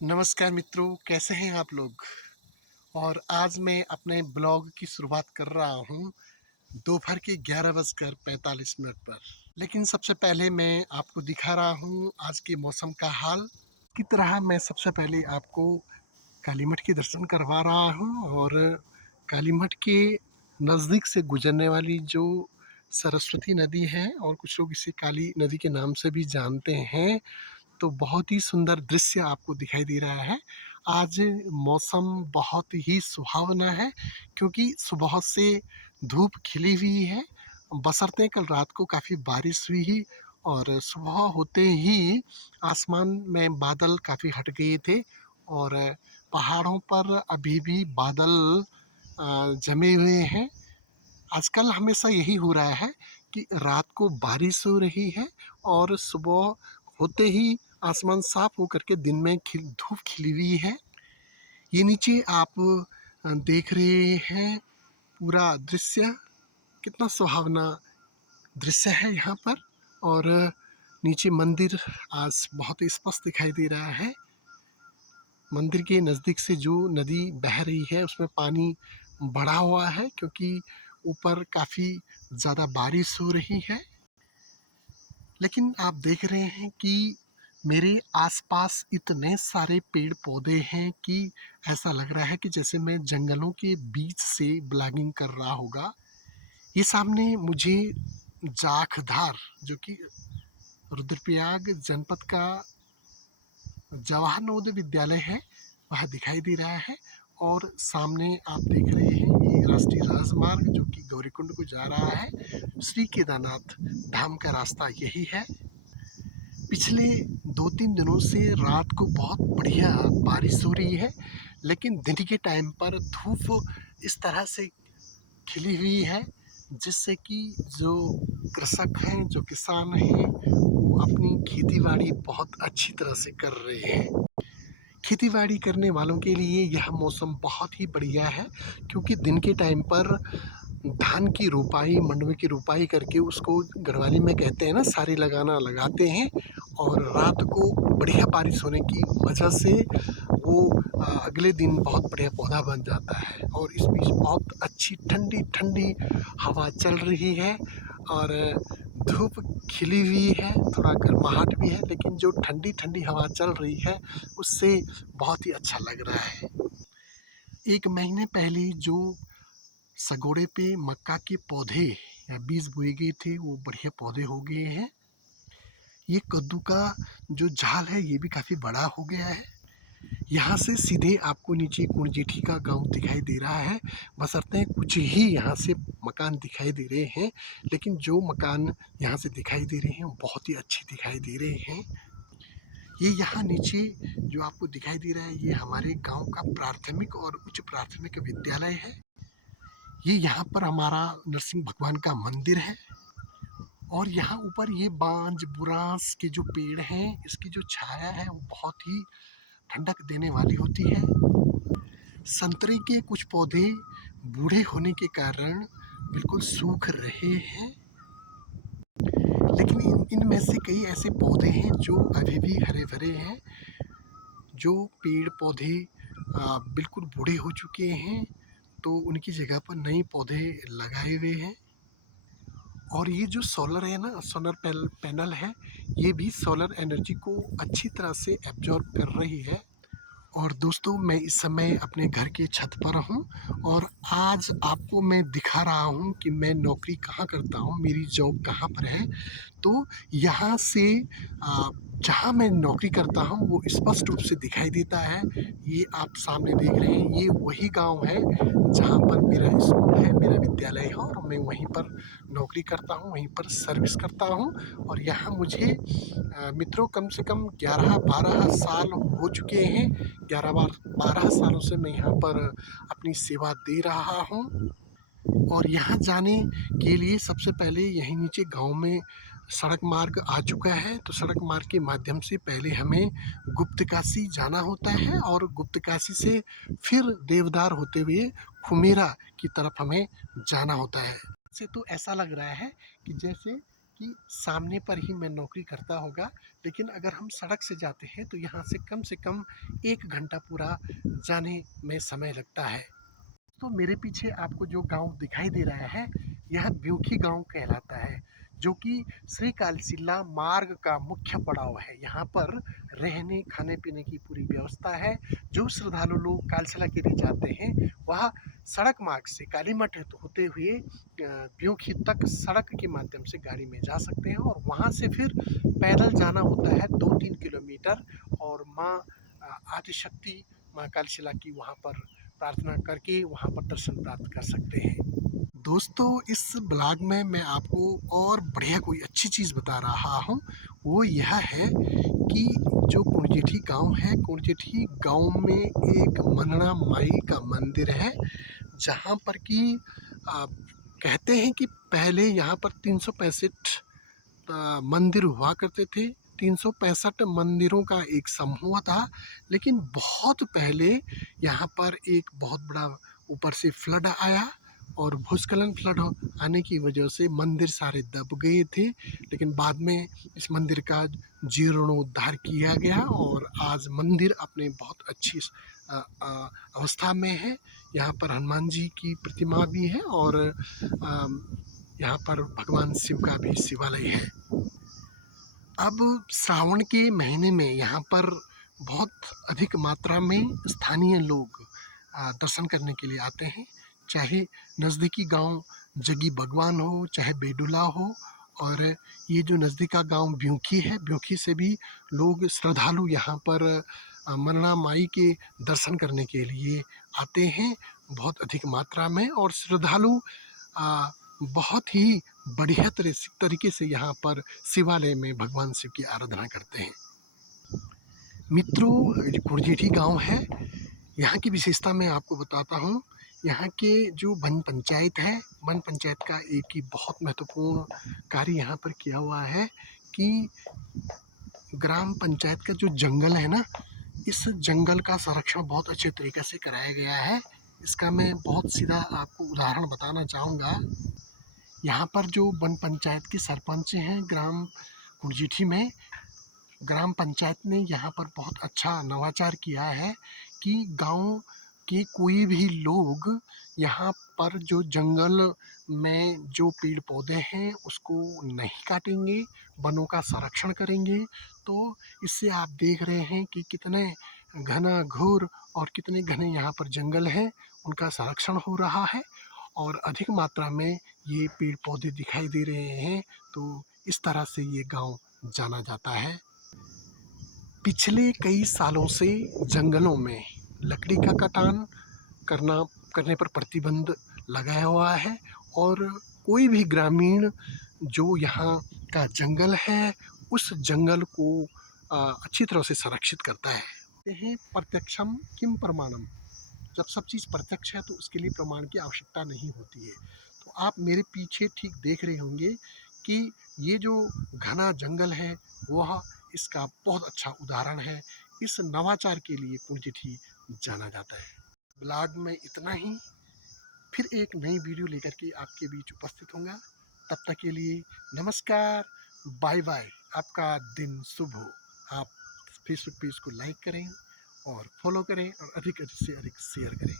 नमस्कार मित्रों, कैसे हैं आप लोग? और आज मैं अपने ब्लॉग की शुरुआत कर रहा हूँ दोपहर के 11:45 पर। लेकिन सबसे पहले मैं आपको दिखा रहा हूँ आज के मौसम का हाल। की तरह मैं सबसे पहले आपको काली मठ के दर्शन करवा रहा हूँ और काली मठ के नज़दीक से गुजरने वाली जो सरस्वती नदी है और कुछ लोग इसे काली नदी के नाम से भी जानते हैं, तो बहुत ही सुंदर दृश्य आपको दिखाई दे रहा है। आज मौसम बहुत ही सुहावना है क्योंकि सुबह से धूप खिली हुई है। बशर्ते कल रात को काफ़ी बारिश हुई और सुबह होते ही आसमान में बादल काफ़ी हट गए थे और पहाड़ों पर अभी भी बादल जमे हुए हैं। आजकल हमेशा यही हो रहा है कि रात को बारिश हो रही है और सुबह होते ही आसमान साफ होकर के दिन में धूप खिली हुई है। ये नीचे आप देख रहे हैं पूरा दृश्य, कितना सुहावना दृश्य है यहाँ पर। और नीचे मंदिर आज बहुत स्पष्ट दिखाई दे रहा है। मंदिर के नज़दीक से जो नदी बह रही है उसमें पानी बढ़ा हुआ है क्योंकि ऊपर काफ़ी ज़्यादा बारिश हो रही है। लेकिन आप देख रहे हैं कि मेरे आसपास इतने सारे पेड़ पौधे हैं कि ऐसा लग रहा है कि जैसे मैं जंगलों के बीच से ब्लॉगिंग कर रहा होगा। ये सामने मुझे जाखधार, जो कि रुद्रप्रयाग जनपद का जवाहर नवोदय विद्यालय है, वह दिखाई दे रहा है। और सामने आप देख रहे हैं ये राष्ट्रीय राजमार्ग जो कि गौरीकुंड को जा रहा है। श्री केदारनाथ धाम का रास्ता यही है। पिछले 2-3 दिनों से रात को बहुत बढ़िया बारिश हो रही है, लेकिन दिन के टाइम पर धूप इस तरह से खिली हुई है जिससे कि जो कृषक हैं, जो किसान हैं, वो अपनी खेती-बाड़ी बहुत अच्छी तरह से कर रहे हैं। खेती-बाड़ी करने वालों के लिए यह मौसम बहुत ही बढ़िया है क्योंकि दिन के टाइम पर धान की रोपाई, मंडवे की रोपाई करके उसको गढ़वाली में कहते हैं ना, सारी लगाना लगाते हैं और रात को बढ़िया बारिश होने की वजह से वो अगले दिन बहुत बढ़िया पौधा बन जाता है। और इस बीच बहुत अच्छी ठंडी-ठंडी हवा चल रही है और धूप खिली हुई है, थोड़ा गर्माहट भी है, लेकिन जो ठंडी-ठंडी हवा चल रही है उससे बहुत ही अच्छा लग रहा है। 1 महीने पहले जो सगोड़े पे मक्का के पौधे या बीज बोए गए थे वो बढ़िया पौधे हो गए हैं। ये कद्दू का जो झाल है ये भी काफ़ी बड़ा हो गया है। यहाँ से सीधे आपको नीचे कुंजेठी का गांव दिखाई दे रहा है। बशर्ते कुछ ही यहाँ से मकान दिखाई दे रहे हैं, लेकिन जो मकान यहाँ से दिखाई दे रहे हैं वो बहुत ही अच्छे दिखाई दे रहे हैं। ये यहाँ नीचे जो आपको दिखाई दे रहा है ये हमारे गांव का प्राथमिक और उच्च प्राथमिक विद्यालय है। ये यहाँ पर हमारा नरसिंह भगवान का मंदिर है और यहाँ ऊपर ये बांज बुरांस के जो पेड़ हैं, इसकी जो छाया है वो बहुत ही ठंडक देने वाली होती है। संतरे के कुछ पौधे बूढ़े होने के कारण बिल्कुल सूख रहे हैं, लेकिन इनमें से कई ऐसे पौधे हैं जो अभी भी हरे भरे हैं। जो पेड़ पौधे बिल्कुल बूढ़े हो चुके हैं तो उनकी जगह पर नए पौधे लगाए हुए हैं। और ये जो सोलर है ना, सोलर पैनल है, ये भी सोलर एनर्जी को अच्छी तरह से एब्जॉर्ब कर रही है। और दोस्तों मैं इस समय अपने घर के छत पर हूँ और आज आपको मैं दिखा रहा हूँ कि मैं नौकरी कहाँ करता हूँ, मेरी जॉब कहाँ पर है। तो यहाँ से जहाँ मैं नौकरी करता हूँ वो स्पष्ट रूप से दिखाई देता है। ये आप सामने देख रहे हैं ये वही गांव है जहाँ पर मेरा स्कूल है, मेरा विद्यालय है और मैं वहीं पर नौकरी करता हूँ, वहीं पर सर्विस करता हूँ। और यहाँ मुझे मित्रों कम से कम 11-12 साल हो चुके हैं। 11-12 सालों से मैं यहाँ पर अपनी सेवा दे रहा हूँ। और यहाँ जाने के लिए सबसे पहले यहीं नीचे गांव में सड़क मार्ग आ चुका है, तो सड़क मार्ग के माध्यम से पहले हमें गुप्तकाशी जाना होता है और गुप्तकाशी से फिर देवदार होते हुए खुमेरा की तरफ हमें जाना होता है। से तो ऐसा लग रहा है कि जैसे कि सामने पर ही मैं नौकरी करता होगा, लेकिन अगर हम सड़क से जाते हैं तो यहाँ से कम 1 घंटा पूरा जाने में समय लगता है। तो मेरे पीछे आपको जो गांव दिखाई दे रहा है, यह ब्योंखी गांव कहलाता है, जो कि श्री कालसिला मार्ग का मुख्य पड़ाव है। यहाँ पर रहने खाने पीने की पूरी व्यवस्था है। जो श्रद्धालु लोग कालसिला के लिए जाते हैं वह सड़क मार्ग से कालीमठ होते हुए ब्योंखी तक सड़क के माध्यम से गाड़ी में जा सकते हैं, और वहाँ से फिर पैदल जाना होता है 2-3 किलोमीटर, और माँ आदिशक्ति माँ कालशिला की वहाँ पर प्रार्थना करके वहाँ पर दर्शन प्राप्त कर सकते हैं। दोस्तों, इस ब्लॉग में मैं आपको और बढ़िया कोई अच्छी चीज़ बता रहा हूँ। वो यह है कि जो कुंजेठी गांव है, कुंजेठी गांव में एक मनना माई का मंदिर है, जहाँ पर कि कहते हैं कि पहले यहाँ पर 365 मंदिर हुआ करते थे। 365 मंदिरों का एक समूह था, लेकिन बहुत पहले यहाँ पर एक बहुत बड़ा ऊपर से फ्लड आया, और भूस्खलन फ्लड आने की वजह से मंदिर सारे दब गए थे। लेकिन बाद में इस मंदिर का जीर्णोद्धार किया गया, और आज मंदिर अपने बहुत अच्छी अवस्था में है। यहाँ पर हनुमान जी की प्रतिमा भी है, और यहाँ पर भगवान शिव का भी शिवालय है। अब श्रावण के महीने में यहाँ पर बहुत अधिक मात्रा में स्थानीय लोग दर्शन करने के लिए आते हैं। चाहे नज़दीकी गांव जगी भगवान हो, चाहे बेडुला हो, और ये जो नज़दीका गांव ब्योंखी है, ब्योंखी से भी लोग श्रद्धालु यहाँ पर मनना माई के दर्शन करने के लिए आते हैं बहुत अधिक मात्रा में। और श्रद्धालु बहुत ही बढ़िया तरीके से यहाँ पर शिवालय में भगवान शिव की आराधना करते हैं। मित्रों, कुरजेठी गांव है, यहाँ की विशेषता मैं आपको बताता हूँ। यहाँ के जो वन पंचायत है, वन पंचायत का एक ही बहुत महत्वपूर्ण कार्य यहाँ पर किया हुआ है कि ग्राम पंचायत का जो जंगल है ना, इस जंगल का संरक्षण बहुत अच्छे तरीके से कराया गया है। इसका मैं बहुत सीधा आपको उदाहरण बताना चाहूँगा। यहाँ पर जो वन पंचायत के सरपंच हैं ग्राम कुरजेठी में, ग्राम पंचायत ने यहाँ पर बहुत अच्छा नवाचार किया है कि गांव के कोई भी लोग यहाँ पर जो जंगल में जो पेड़ पौधे हैं उसको नहीं काटेंगे, वनों का संरक्षण करेंगे। तो इससे आप देख रहे हैं कि कितने घना घोर और कितने घने यहाँ पर जंगल हैं, उनका संरक्षण हो रहा है, और अधिक मात्रा में ये पेड़ पौधे दिखाई दे रहे हैं। तो इस तरह से ये गांव जाना जाता है। पिछले कई सालों से जंगलों में लकड़ी का कटान करने पर प्रतिबंध लगाया हुआ है, और कोई भी ग्रामीण जो यहाँ का जंगल है उस जंगल को अच्छी तरह से संरक्षित करता है। कहते हैं प्रत्यक्षम किम प्रमाणम, जब सब चीज़ प्रत्यक्ष है तो उसके लिए प्रमाण की आवश्यकता नहीं होती है। तो आप मेरे पीछे ठीक देख रहे होंगे कि ये जो घना जंगल है वह इसका बहुत अच्छा उदाहरण है। इस नवाचार के लिए कुंजिठी जाना जाता है। ब्लॉग में इतना ही। फिर एक नई वीडियो लेकर के आपके बीच उपस्थित होऊंगा। तब तक के लिए नमस्कार, बाय बाय। आपका दिन शुभ हो। आप फेसबुक पेज को लाइक करें और फॉलो करें, और अधिक से अधिक शेयर करें।